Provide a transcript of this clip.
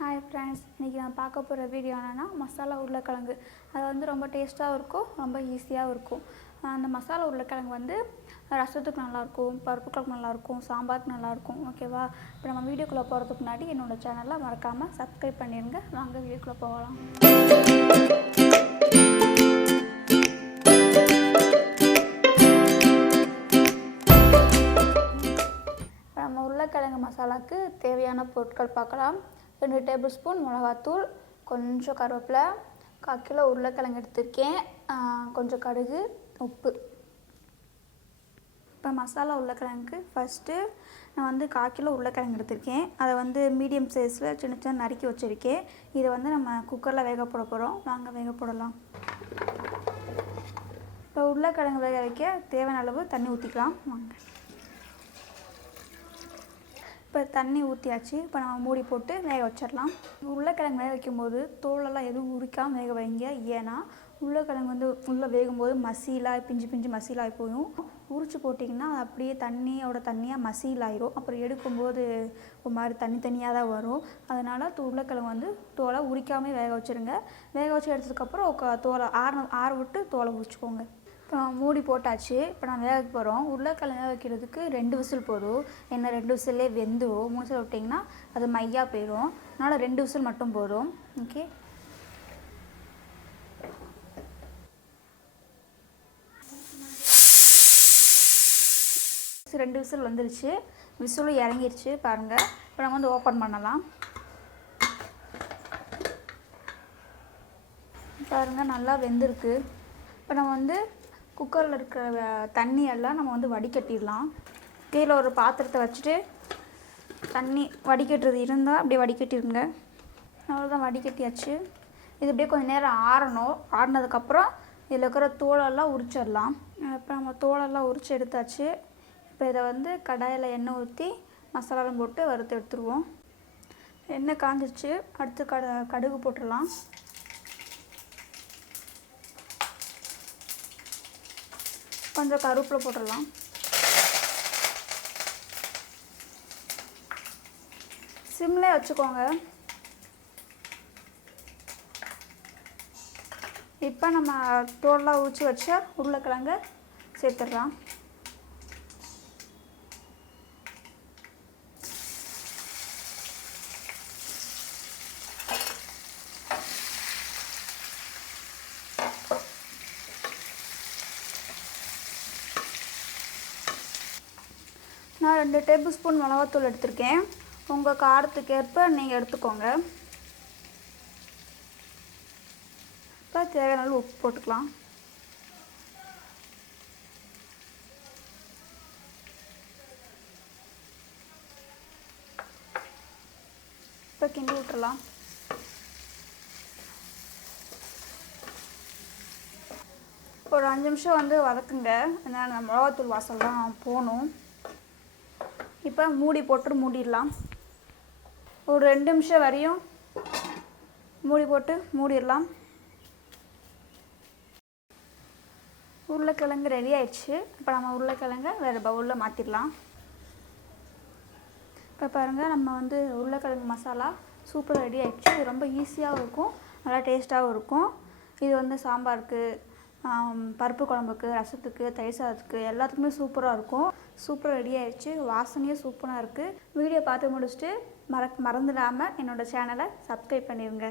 Hi friends, இன்றைக்கி நான் பார்க்க போகிற வீடியோ என்னென்னா மசாலா உருளைக்கிழங்கு. அது வந்து ரொம்ப டேஸ்ட்டாகவும் இருக்கும், ரொம்ப ஈஸியாகவும் இருக்கும். அந்த மசாலா உருளைக்கிழங்கு வந்து ரசத்துக்கு நல்லாயிருக்கும், பருப்பு குழம்புக்கு நல்லாயிருக்கும், சாம்பாருக்கு நல்லாயிருக்கும். ஓகேவா? இப்போ நம்ம வீடியோக்குள்ளே போகிறதுக்கு முன்னாடி என்னோடய சேனலை மறக்காமல் சப்ஸ்கிரைப் பண்ணிடுங்க. வாங்க வீடியோக்குள்ளே போகலாம். நம்ம உருளைக்கிழங்கு மசாலாவுக்கு தேவையான பொருட்கள் பார்க்கலாம். 2 டேபிள் ஸ்பூன் மிளகாத்தூள், கொஞ்சம் கருவேப்பிலை, 1/4 கிலோ உருளைக்கிழங்கு எடுத்திருக்கேன், கொஞ்சம் கடுகு, உப்பு. இப்போ மசாலா உருளைக்கிழங்குக்கு ஃபஸ்ட்டு நான் வந்து 1/4 கிலோ உருளைக்கிழங்கு எடுத்திருக்கேன். அதை வந்து மீடியம் சைஸில் சின்ன சின்ன நறுக்கி வச்சுருக்கேன். இதை வந்து நம்ம குக்கரில் வேக போட போகிறோம். வாங்க வேக போடலாம். இப்போ உருளைக்கிழங்கு வேக வைக்க தேவையான அளவு தண்ணி ஊற்றிக்கலாம். வாங்க. இப்போ தண்ணி ஊற்றியாச்சு. இப்போ நம்ம மூடி போட்டு வேக வச்சிடலாம். உருளைக்கிழங்கு வேக வைக்கும்போது தோலெல்லாம் எதுவும் உரிக்காமல் வேக வைங்க. ஏன்னா உருளைக்கிழங்கு வந்து உள்ளே வேகும்போது மசிலாக பிஞ்சு மசிலாகி போயும். உரிச்சு போட்டிங்கன்னா அது அப்படியே தண்ணியாக மசிலாயிரும். அப்புறம் எடுக்கும்போது ஒரு மாதிரி தனியாக தான் வரும். அதனால் உருளைக்கிழங்கு வந்து தோலை உரிக்காமல் வேக வச்சுருங்க. வேக வச்சு எடுத்ததுக்கப்புறம் தோலை ஆற விட்டு தோலை உரிச்சுக்கோங்க. இப்போ மூடி போட்டாச்சு. இப்போ நான் வேக போகிறோம். உருளைக்கிழங்கு வேக வைக்கிறதுக்கு 2 விசில் போதும். என்ன 2 விசிலே வெந்துடும். 3 விசில் விட்டிங்கன்னா அது மையாக போயிடும். அதனால் 2 விசில் மட்டும் போதும். ஓகே. ரெண்டு விசில் வந்துருச்சு. விசிலும் இறங்கிருச்சு பாருங்கள். இப்போ நம்ம வந்து ஓப்பன் பண்ணலாம். பாருங்கள், நல்லா வெந்திருக்கு. இப்போ நம்ம வந்து குக்கரில் இருக்கிற தண்ணியெல்லாம் நம்ம வந்து வடிகட்டிடலாம். கீழே ஒரு பாத்திரத்தை வச்சுட்டு தண்ணி வடிகட்டுறது இருந்தால் அப்படியே வடிகட்டிடுங்க. அவ்வளோதான், வடிகட்டியாச்சு. இது அப்படியே கொஞ்சம் நேரம் ஆறணும். ஆறினதுக்கப்புறம் இதில் இருக்கிற தோலெல்லாம் உரிச்சிடலாம். இப்போ நம்ம தோலெல்லாம் உரித்து எடுத்தாச்சு. இப்போ இதை வந்து கடாயில் எண்ணெய் ஊற்றி மசாலாலாம் போட்டு வறுத்து எடுத்துருவோம். எண்ணெய் காஞ்சிருச்சு. அடுத்து கடுகு போட்டுடலாம். கொஞ்சம் கருவேப்பிலை போட்டுடலாம். சிம்லே வச்சுக்கோங்க. இப்போ நம்ம தோலெலாம் உரிச்சு வச்ச உருளைக்கிழங்க சேர்த்துடலாம். நான் 2 டேபிள் ஸ்பூன் மிளகாத்தூள் எடுத்திருக்கேன். உங்கள் காரத்துக்கு ஏற்ப நீங்கள் எடுத்துக்கோங்க. இப்போ தேவையான அளவு உப்பு போட்டுக்கலாம். இப்போ கிண்டி விட்டுறலாம். ஒரு 5 நிமிஷம் வந்து வதக்குங்க. ஏன்னா அந்த மிளகாத்தூள் வாசல்லாம் போகணும். இப்போ மூடி போட்டு மூடிடலாம். ஒரு 2 நிமிஷம் வரையும் மூடி போட்டு மூடிடலாம். உருளைக்கிழங்கு ரெடி ஆயிடுச்சு. இப்போ நம்ம உருளைக்கிழங்கை வேறு பவுலில் மாற்றிடலாம். இப்போ பாருங்கள், நம்ம வந்து உருளைக்கிழங்கு மசாலா சூப்பராக ரெடி ஆயிடுச்சு. இது ரொம்ப ஈஸியாகவும் இருக்கும், நல்லா டேஸ்ட்டாகவும் இருக்கும். இது வந்து சாம்பாருக்கு, பருப்பு குழம்புக்கு, ரசத்துக்கு, தயிர் சாதத்துக்கு எல்லாத்துக்குமே சூப்பராக இருக்கும். சூப்பராக ரெடி ஆயிடுச்சு. வாசனையும் சூப்பராக இருக்குது. வீடியோ பார்த்து முடிச்சுட்டு மறந்துடாமல் என்னோடய சேனலை சப்ஸ்கிரைப் பண்ணிடுங்க.